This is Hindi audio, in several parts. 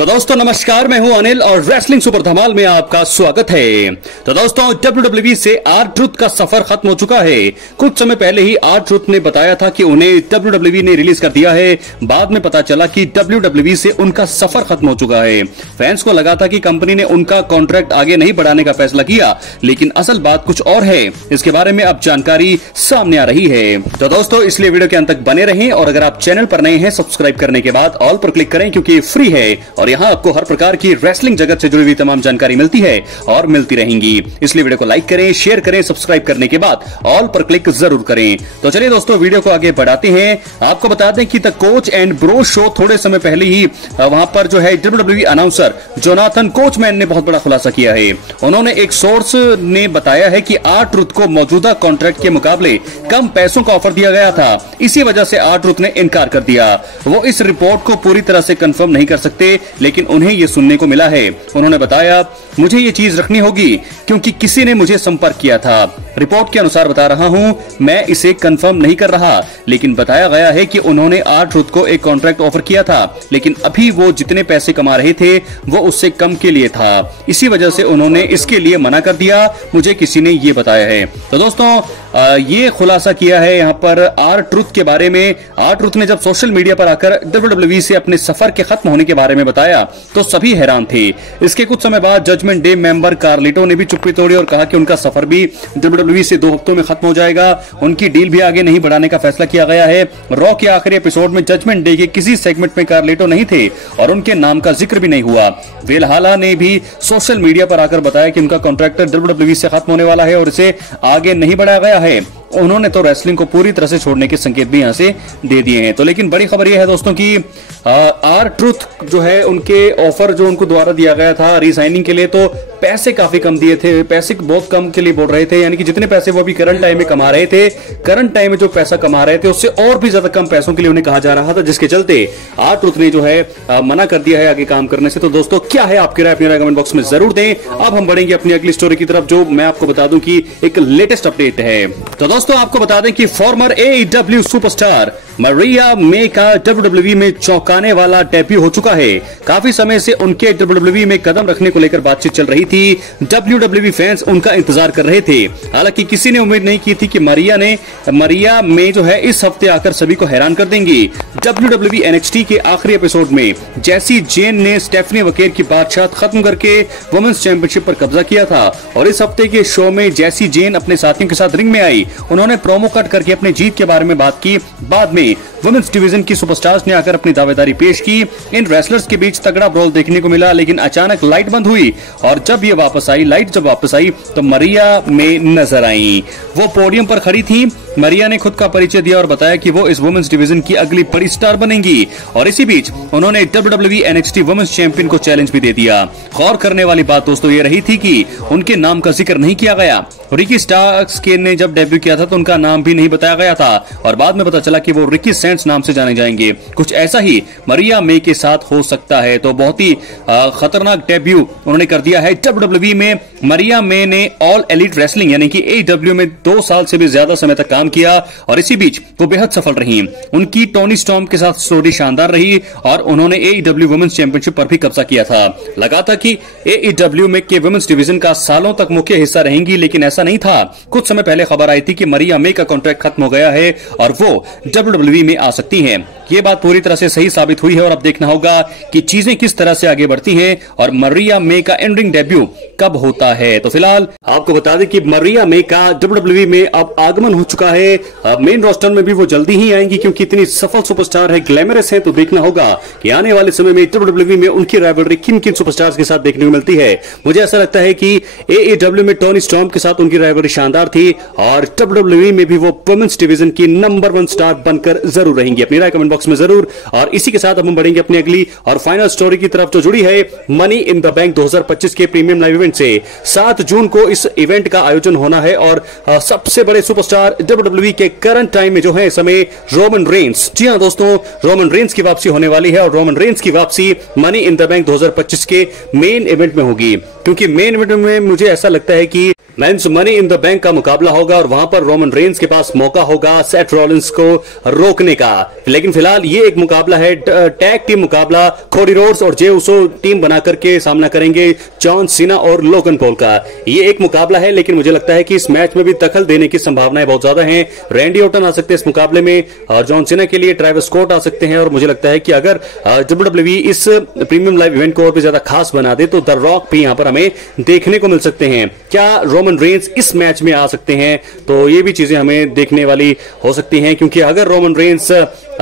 तो दोस्तों नमस्कार, मैं हूं अनिल और रेसलिंग सुपर धमाल में आपका स्वागत है। तो दोस्तों WWE से R-Truth का सफर खत्म हो चुका है। कुछ समय पहले ही R-Truth ने बताया था कि उन्हें WWE ने रिलीज कर दिया है। बाद में पता चला कि WWE से उनका सफर खत्म हो चुका है। फैंस को लगा था कि कंपनी ने उनका कॉन्ट्रैक्ट आगे नहीं बढ़ाने का फैसला किया, लेकिन असल बात कुछ और है। इसके बारे में अब जानकारी सामने आ रही है। तो दोस्तों इसलिए वीडियो के अंत तक बने रहें और अगर आप चैनल पर नए हैं सब्सक्राइब करने के बाद ऑल पर क्लिक करें, क्योंकि फ्री है और यहाँ आपको हर प्रकार की रेसलिंग जगत से जुड़ी हुई तमाम जानकारी मिलती है और मिलती रहेंगी। इसलिए वीडियो को लाइक करें, शेयर करें, सब्सक्राइब करने के बाद ऑल पर क्लिक जरूर करें। तो चलिए दोस्तों वीडियो को आगे बढ़ाते हैं। आपको बता दें कि the coach and bro show थोड़े समय पहले ही वहां पर जो है WWE अनाउंसर जोनाथन कोचमैन ने बहुत बड़ा खुलासा किया है। उन्होंने एक सोर्स ने बताया है कि R-Truth को मौजूदा कॉन्ट्रैक्ट के मुकाबले कम पैसों का ऑफर दिया गया था। इसी वजह से R-Truth ने इनकार कर दिया। वो इस रिपोर्ट को पूरी तरह से कंफर्म नहीं कर सकते, लेकिन उन्हें यह सुनने को मिला है। उन्होंने बताया, मुझे ये चीज रखनी होगी क्योंकि किसी ने मुझे संपर्क किया था। रिपोर्ट के अनुसार बता रहा हूं, मैं इसे कंफर्म नहीं कर रहा, लेकिन बताया गया है कि उन्होंने R-Truth को एक कॉन्ट्रैक्ट ऑफर किया था, लेकिन अभी वो जितने पैसे कमा रहे थे वो उससे कम के लिए था। इसी वजह से उन्होंने इसके लिए मना कर दिया। मुझे किसी ने ये बताया है। तो दोस्तों ये खुलासा किया है यहाँ पर R-Truth के बारे में। R-Truth ने जब सोशल मीडिया पर आकर WWE से अपने सफर के खत्म होने के बारे में बताया तो सभी हैरान थे। इसके कुछ समय बाद जजमेंट डे मेंबर कार्लिटो ने भी चुप्पी तोड़ी और कहा कि उनका सफर भी WWE से 2 हफ्तों में खत्म हो जाएगा। उनकी डील भी आगे नहीं बढ़ाने का फैसला किया गया है। रॉ के आखिरी एपिसोड में जजमेंट डे के किसी सेगमेंट में कार्लिटो नहीं थे और उनके नाम का जिक्र भी नहीं हुआ। वेलहाला ने भी सोशल मीडिया पर आकर बताया कि उनका कॉन्ट्रैक्ट WWE से खत्म होने वाला है और इसे आगे नहीं बढ़ाया गया है। उन्होंने तो रेसलिंग को पूरी तरह से छोड़ने के संकेत भी यहां से दे दिए हैं। तो लेकिन बड़ी खबर यह है दोस्तों कि R-Truth जो है उनके ऑफर जो उनको द्वारा दिया गया था रीसाइनिंग के लिए, तो पैसे काफी कम दिए थे। पैसे बहुत कम के लिए बोल रहे थे, यानी कि जितने पैसे वो अभी करंट टाइम में कमा रहे थे, करंट टाइम में जो पैसा कमा रहे थे उससे और भी ज्यादा कम पैसों के लिए उन्हें कहा जा रहा था, जिसके चलते R-Truth ने जो है मना कर दिया है आगे काम करने से। तो दोस्तों क्या है आपकी राय, अपनी राय कमेंट बॉक्स में जरूर दें। अब हम बढ़ेंगे अपनी अगली स्टोरी की तरफ, जो मैं आपको बता दूं कि एक लेटेस्ट अपडेट है। तो दोस्तों आपको बता दें कि फॉर्मर AEW सुपरस्टार मरिया मे का WWE में चौंकाने वाला डेब्यू हो चुका है। काफी समय से उनके WWE में कदम रखने को लेकर बातचीत चल रही थी। WWE फैंस उनका इंतजार कर रहे थे। हालांकि किसी ने उम्मीद नहीं की थी कि मरिया मे जो है इस हफ्ते आकर सभी को हैरान कर देंगी। WWE NXT के आखिरी एपिसोड में जैसी जेन ने स्टेफनी वकेर की बादशाह खत्म करके वुमेन्स चैंपियनशिप पर कब्जा किया था और इस हफ्ते के शो में जैसी जेन अपने साथियों के साथ रिंग में आई। उन्होंने प्रोमो कट करके अपनी जीत के बारे में बात की। बाद में वुमेन्स डिवीजन की सुपरस्टार्स ने आकर अपनी दावेदारी पेश की। इन रेसलर्स के बीच तगड़ा ब्रॉल देखने को मिला, लेकिन अचानक लाइट बंद हुई और जब लाइट वापस आई तो मरिया में नजर आई। वो पोडियम पर खड़ी थी। मरिया ने खुद का परिचय दिया और बताया कि वो इस वुमेन्स डिवीजन की अगली बड़ी स्टार बनेंगी। और इसी बीच उन्होंने WWE NXT वुमेन्स चैंपियन को चैलेंज भी दे दिया। गौर करने वाली बात दोस्तों ये रही थी कि उनके नाम का जिक्र नहीं किया गया। रिकी स्टार्क्स ने जब डेब्यू किया था तो उनका नाम भी नहीं बताया गया था और बाद में पता चला कि वो रिकी सेंट्स नाम से जाने जाएंगे। कुछ ऐसा ही मरिया मे के साथ हो सकता है। तो बहुत ही खतरनाक डेब्यू उन्होंने कर दिया है WWE में। मरिया मे ने ऑल एलिट रेसलिंग यानी कि AEW में 2 साल से भी ज्यादा समय तक काम किया और इसी बीच वो बेहद सफल रही। उनकी टोनी स्टॉर्म के साथ स्टोरी शानदार रही और उन्होंने AEW वुमेन्स चैंपियनशिप पर भी कब्जा किया था। लगा था कि AEW में के वुमेन्स डिवीजन का सालों तक मुख्य हिस्सा रहेंगी, लेकिन ऐसा नहीं था। कुछ समय पहले खबर आई थी कि मरिया मे का कॉन्ट्रैक्ट खत्म हो गया है और वो WWE में आ सकती हैं। ये बात पूरी तरह से सही साबित हुई है और अब देखना होगा कि चीजें किस तरह से आगे बढ़ती हैं और मरिया मे का इन रिंग डेब्यू कब होता है। तो फिलहाल आपको बता दें कि मरिया मे का WWE में अब आगमन हो चुका है। मेन रोस्टर में भी वो जल्दी ही आएंगी, क्योंकि इतनी सफल सुपरस्टार है, ग्लैमरस है। तो देखना होगा कि आने वाले समय में WWE में उनकी राइवलरी किन किन सुपरस्टार्स के साथ देखने को मिलती है। मुझे ऐसा लगता है कि AEW में टोनी स्टॉर्म के साथ उनकी राइवलरी शानदार थी और WWE में भी वो वुमेन्स डिवीजन की नंबर 1 स्टार बनकर जरूर रहेंगी। अपनी राय कमेंट बॉक्स में जरूर। और इसी के साथ हम बढ़ेंगे अपनी अगली और फाइनल स्टोरी की तरफ, जो जुड़ी है मनी इन द बैंक 2025 के प्रीमियम लाइव इवेंट से। 7 जून को इस इवेंट का आयोजन होना है और सबसे बड़े सुपरस्टार WWE के करंट टाइम में जो है इस समय रोमन रेंस। जी हां दोस्तों, रोमन रेंस की वापसी होने वाली है और रोमन रेंस की वापसी मनी इन द बैंक 2025 के मेन इवेंट में होगी। क्योंकि मेन इवेंट में मुझे ऐसा लगता है कि men's money in the bank का मुकाबला होगा और वहां पर रोमन रेंस के पास मौका होगा सेथ रॉलिंस को रोकने का। लेकिन फिलहाल ये एक मुकाबला है, टैग टीम मुकाबला। कोडी रोड्स और जे उसो टीम बना करके सामना करेंगे जॉन सीना और लोगन पॉल का। ये एक मुकाबला है, लेकिन मुझे लगता है कि इस मैच में भी दखल देने की संभावनाएं बहुत ज्यादा हैं। रैंडी ऑर्टन आ सकते हैं इस मुकाबले में और जॉन सीना के लिए ट्रेविस स्कॉट आ सकते हैं। और मुझे लगता है कि अगर WWE इस प्रीमियम लाइव इवेंट को और भी ज्यादा खास बना दे तो द रॉक भी यहां पर हमें देखने को मिल सकते हैं। क्या रोमन रेंस इस मैच में आ सकते हैं? तो ये भी चीजें हमें देखने वाली हो सकती हैं, क्योंकि अगर रोमन रेंस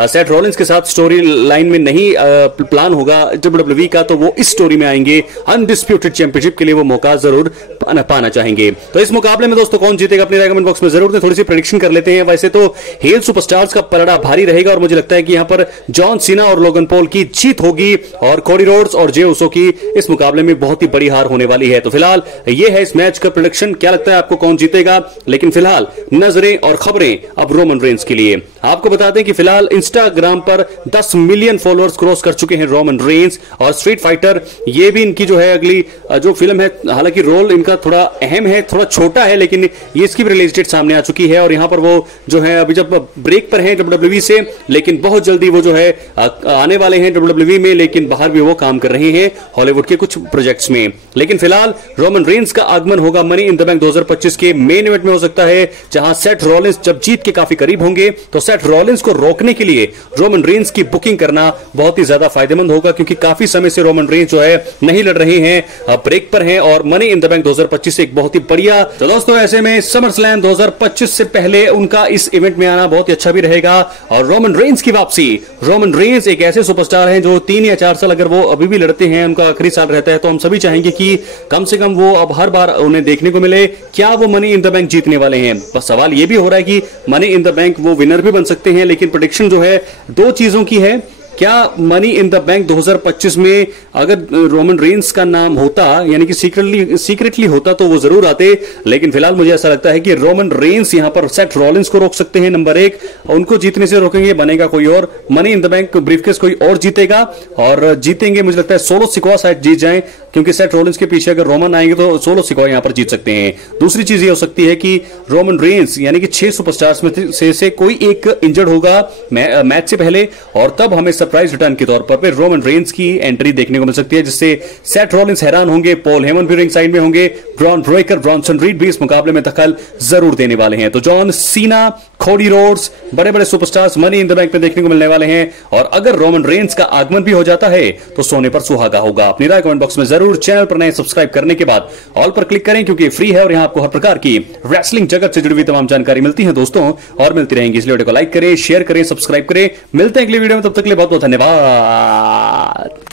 सेथ रॉलिंस के साथ स्टोरी लाइन में नहीं प्लान होगा WWE का, तो वो इस स्टोरी में आएंगे। अनडिस्प्यूटेड चैंपियनशिप के लिए वो मौका जरूर पाना चाहेंगे। तो इस मुकाबले में दोस्तों कौन जीतेगा अपनी राय कमेंट बॉक्स में जरूर दें। थोड़ी सी प्रेडिक्शन कर लेते हैं। वैसे तो हेल सुपरस्टार्स का पलड़ा भारी रहेगा और मुझे लगता है कि यहां पर जॉन सीना और लोगन पॉल की जीत होगी और कोडी रोड्स और जे उसो की इस मुकाबले में बहुत ही बड़ी हार होने वाली है। तो फिलहाल ये है इस मैच का प्रेडिक्शन। क्या लगता है आपको कौन जीतेगा? लेकिन फिलहाल नजरें और खबरें अब रोमन रेंस के लिए। आपको बता दें कि फिलहाल इंस्टाग्राम पर 10 मिलियन फॉलोअर्स क्रॉस कर चुके हैं रोमन रेंस। और स्ट्रीट फाइटर ये भी इनकी जो है अगली जो फिल्म है, हालांकि रोल इनका थोड़ा अहम है, थोड़ा छोटा है, लेकिन ये इसकी भी रिलीज डेट सामने आ चुकी है। और यहां पर वो जो है अभी जब ब्रेक पर है WWE से, लेकिन बहुत जल्दी वो जो है आने वाले हैं WWE में, लेकिन बाहर भी वो काम कर रहे हैं हॉलीवुड के कुछ प्रोजेक्ट्स में। लेकिन फिलहाल रोमन रेंस का आगमन होगा मनी इन द बैंक 2025 के मेन इवेंट में हो सकता है, जहां सेथ रॉलिंस जब जीत के काफी करीब होंगे तो सेथ रॉलिंस को रोकने के लिए रोमन रेंस की बुकिंग करना बहुत ही ज्यादा फायदेमंद होगा, क्योंकि काफी समय से रोमन रेंस जो है नहीं लड़ रहे हैं, ब्रेक पर हैं और मनी इन द बैंक 2025 एक बहुत ही बढ़िया। तो दोस्तों ऐसे में समर स्लैम 2025 से पहले उनका इस इवेंट में आना बहुत ही अच्छा भी रहेगा। और रोमन रेंस की वापसी, रोमन रेंस एक ऐसे सुपरस्टार हैं जो 3 या 4 साल अगर वो अभी भी लड़ते हैं, उनका आखिरी साल रहता है, तो हम सभी चाहेंगे कि कम से कम वो अब हर बार उन्हें देखने को मिले। क्या वो मनी इन द बैंक जीतने वाले हैं? बस सवाल ये भी हो रहा है कि मनी इन द बैंक वो विनर भी बन सकते हैं। लेकिन प्रेडिक्शन जो है 2 चीजों की है। क्या मनी इन द बैंक 2025 में अगर रोमन रेंस का नाम होता, यानी कि सीक्रेटली होता, तो वो जरूर आते। लेकिन फिलहाल मुझे ऐसा लगता है कि रोमन रेंस यहां पर सेथ रॉलिंस को रोक सकते हैं, नंबर 1। उनको जीतने से रोकेंगे, बनेगा कोई और। Money in the bank briefcase कोई और जीतेगा और जीतेंगे मुझे लगता है सोलो सिकोआ शायद जीत जाए, क्योंकि सेथ रॉलिंस के पीछे अगर रोमन आएंगे तो सोलो सिकोआ यहां पर जीत सकते हैं। दूसरी चीज ये हो सकती है कि रोमन रेंस यानी कि 6 सुपरस्टार्स में से कोई एक इंजर्ड होगा मैच से पहले, और तब हमें सरप्राइज रिटर्न के तौर पर रोमन रेंस की एंट्री देखने को मिल सकती है, जिससे सेथ रॉलिंस हैरान होंगे, पॉल हेमन भी रिंग साइड में होंगे, ब्रॉन ब्रेकर, ब्रॉन्सन रीड भी इस मुकाबले में दखल जरूर देने वाले हैं। तो जॉन सीना, कोडी रोड्स, बड़े बड़े superstars money in the bank में देखने को मिलने वाले हैं। और अगर रोमन रेंस का आगमन भी हो जाता है तो सोने पर सुहागा होगा। अपनी राय कमेंट बॉक्स में जरूर। चैनल पर नए सब्सक्राइब करने के बाद ऑल पर क्लिक करें, क्योंकि फ्री है और यहां आपको हर प्रकार की रेसलिंग जगत से जुड़ी हुई तमाम जानकारी मिलती है दोस्तों, और मिलती रहेंगी। इसलिए वीडियो को लाइक करें, शेयर करें, सब्सक्राइब करें। मिलते हैं अगली वीडियो में, तब तक के लिए बहुत बहुत धन्यवाद।